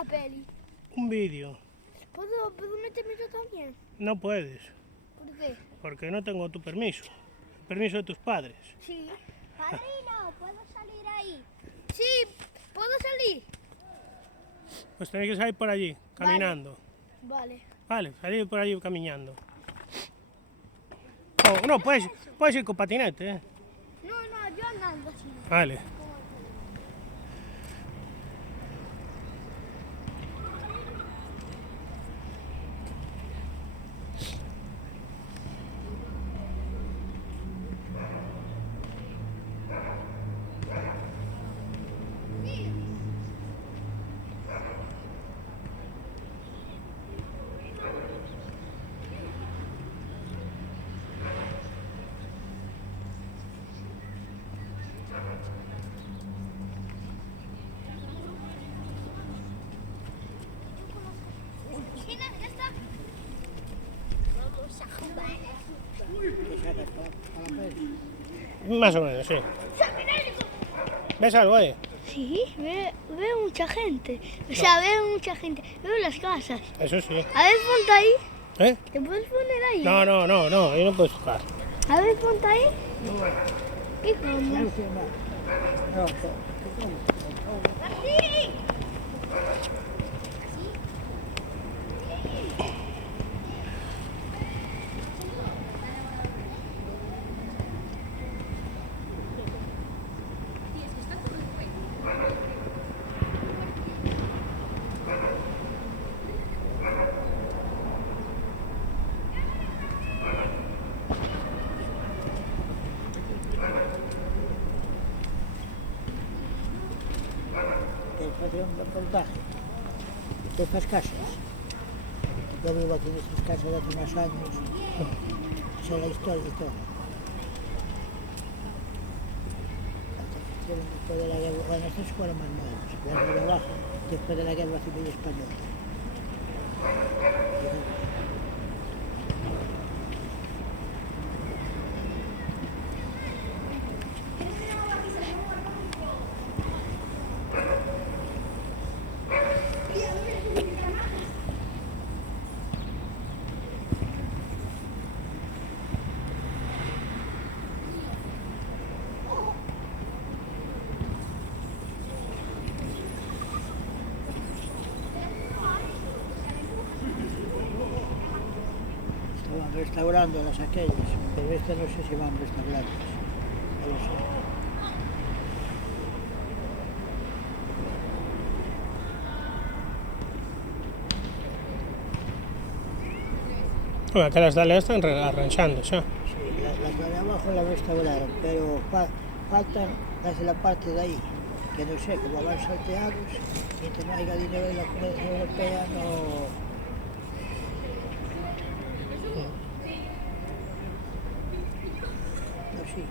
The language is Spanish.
una peli? Un vídeo. ¿Puedo meterme yo también? No puedes, ¿Por qué? porque no tengo tu permiso. El permiso de tus padres. Sí. Padrino, ¿puedo salir ahí? Sí, ¿puedo salir? Pues tenéis que salir por allí, caminando. Vale. Vale, salir por allí caminando. No, puedes ir con patinete, ¿eh? No, yo andando así. Vale. Mira, ya está. Vamos a jugar. Más o menos, sí. ¿Ves algo ahí? Sí, veo mucha gente. O sea, veo mucha gente. Veo las casas. Eso sí. A ver, ponte ahí. ¿Eh? ¿Te puedes poner ahí? No, ahí no puedes tocar. A ver, ponte ahí. ¿Y cómo? Así. Hacer un reportaje de estas casas. Yo vivo aquí en estas casas hace unos años, sé la historia y todo. Después de la guerra, bueno, estas fueron más nuevas, las de abajo, después de la guerra civil española. Estaban restaurando las aquellas, pero estas no sé si van restaurando. No lo sé. Bueno, aquelas de están arranxando xa. Sí, las de abajo las restauraron, pero faltan las de la parte de ahí, que no sé, como van salteados, mientras no haya dinero de la Comunidad Europea, no sí.